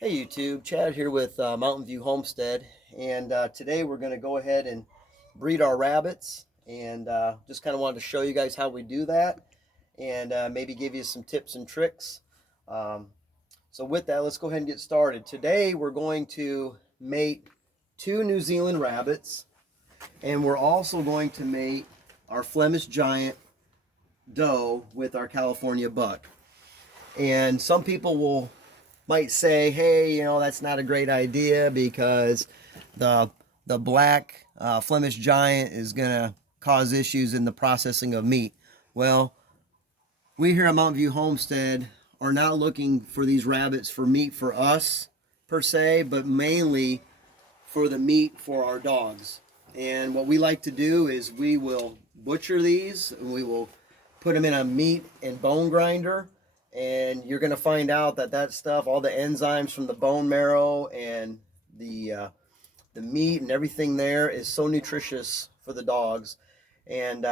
Hey YouTube, Chad here with Mountain View Homestead, and today we're going to go ahead and breed our rabbits, and just kind of wanted to show you guys how we do that, and maybe give you some tips and tricks. Um, so with that, let's go ahead and get started. Today we're going to mate two New Zealand rabbits, and we're also going to mate our Flemish giant doe with our California buck. And some people might say, hey, that's not a great idea because the the black Flemish giant is gonna cause issues in the processing of meat. Well, we here at Mountain View Homestead are not looking for these rabbits for meat for us per se, but mainly for the meat for our dogs. And what we like to do is we will butcher these and we will put them in a meat and bone grinder, and you're going to find out that that stuff, all the enzymes from the bone marrow and the meat and everything there is so nutritious for the dogs. And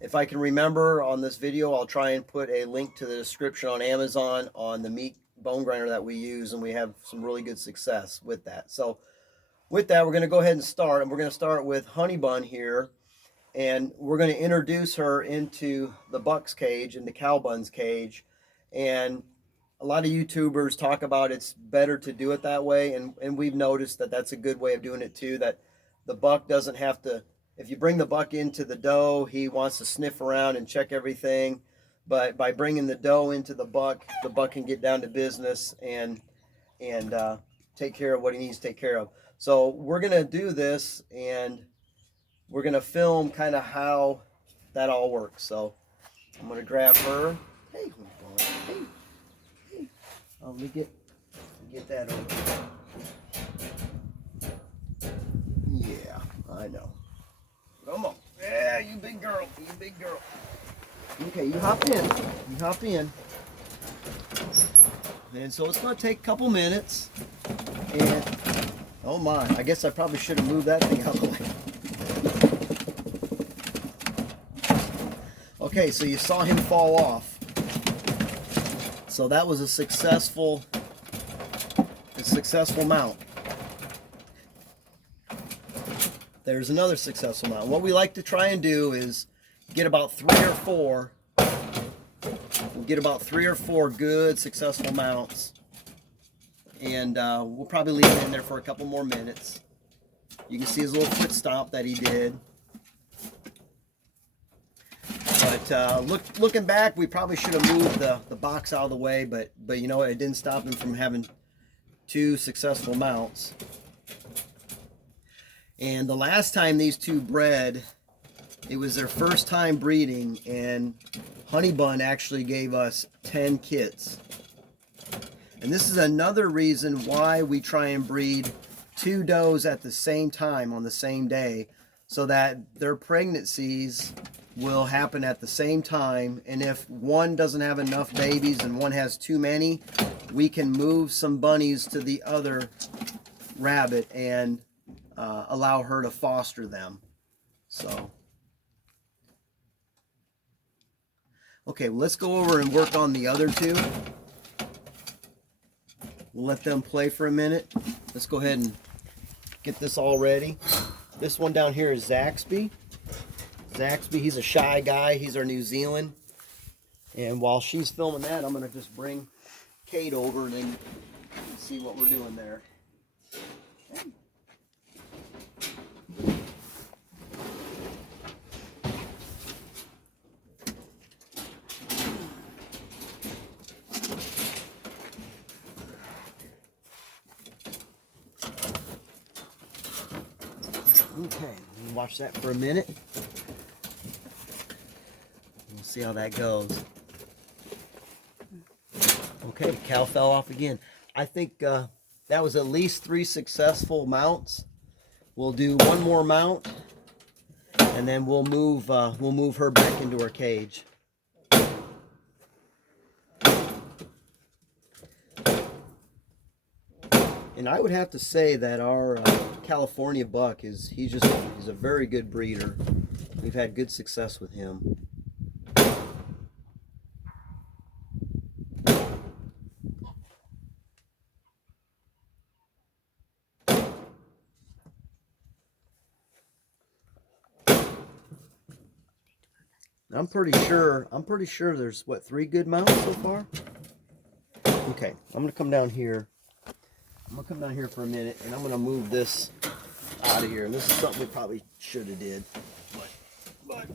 if I can remember on this video, I'll try and put a link to the description on Amazon on the meat bone grinder that we use, and we have some really good success with that. So with that, we're going to go ahead and start, and we're going to start with Honey Bun here, and we're going to introduce her into the buck's cage, into Cow Bun's cage. And a lot of YouTubers talk about it's better to do it that way, and we've noticed that that's a good way of doing it too, that the buck doesn't have to, if you bring the buck into the doe, he wants to sniff around and check everything, but by bringing the doe into the buck can get down to business and take care of what he needs to take care of. So we're going to do this, and we're going to film kind of how that all works. So I'm going to grab her. Hey, hey, hey. Oh, let me get that over. Yeah, I know. Come on. Yeah, you big girl. You big girl. Okay, you hop in. You hop in. And so it's going to take a couple minutes. And oh my, I guess I probably should have moved that thing out of the way. Okay, so you saw him fall off. So that was a successful mount. There's another successful mount. What we like to try and do is get about three or four. We'll get about 3 or 4 good successful mounts, and we'll probably leave it in there for a couple more minutes. You can see his little foot stomp that he did. But looking back, we probably should have moved the box out of the way, but you know what? It didn't stop him from having 2 successful mounts. And the last time these two bred, it was their first time breeding, and Honey Bun actually gave us 10 kits. And this is another reason why we try and breed 2 does at the same time on the same day, so that their pregnancies will happen at the same time. And if one doesn't have enough babies and one has too many, we can move some bunnies to the other rabbit and allow her to foster them. So okay, well, let's go over and work on the other 2. We'll let them play for a minute. Let's go ahead and get this all ready. This one down here is Zaxby. Zaxby, he's a shy guy. He's our New Zealand. And while she's filming that, I'm going to just bring Kate over and then see what we're doing there. Okay, we'll watch that for a minute. We'll see how that goes. Okay, cow fell off again. I think that was at least 3 successful mounts. We'll do one more mount, and then we'll move her back into her cage. And I would have to say that our California buck he's a very good breeder. We've had good success with him. I'm pretty sure there's what, 3 good mounts so far? Okay, I'm gonna come down here. I'm gonna come down here for a minute, and I'm gonna move this out of here. And this is something we probably should have did, but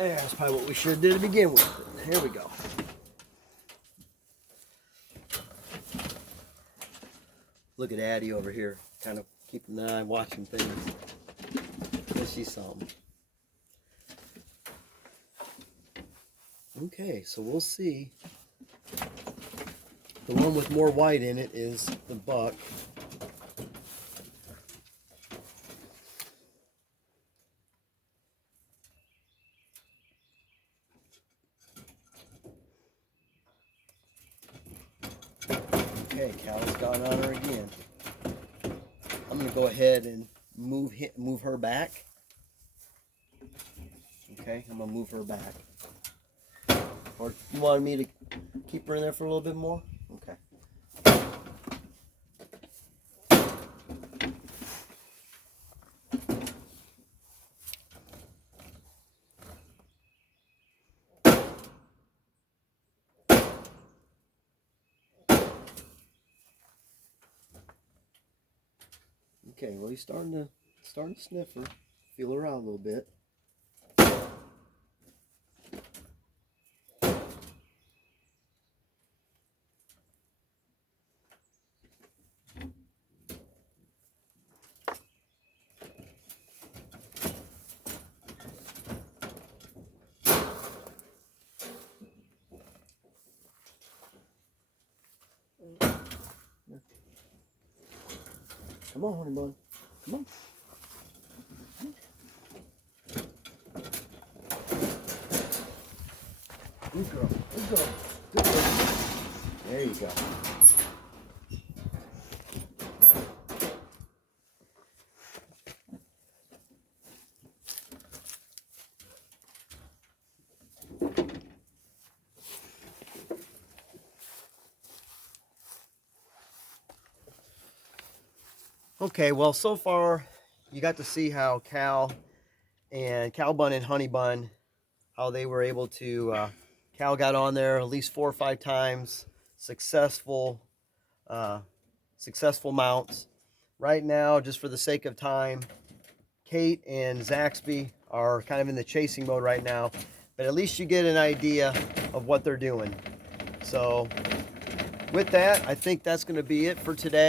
yeah, that's probably what we should have did to begin with. Here we go. Look at Addie over here, kind of keeping an eye, watching things. Let's see something. Okay, so we'll see. The one with more white in it is the buck. Okay, Cal's gone on her again. I'm gonna go ahead and move her back. Okay, I'm gonna move her back. Or you wanted me to keep her in there for a little bit more? Okay. Okay, well, he's starting to sniff her, feel her out a little bit. Come on, honey bun. Come on. Good girl. Good girl. Good girl. There you go. Okay, well, so far you got to see how Cal Bun and Honey Bun, how they were able to, Cal got on there at least 4 or 5 times, successful mounts. Right now, just for the sake of time, Kate and Zaxby are kind of in the chasing mode right now, but at least you get an idea of what they're doing. So with that, I think that's going to be it for today.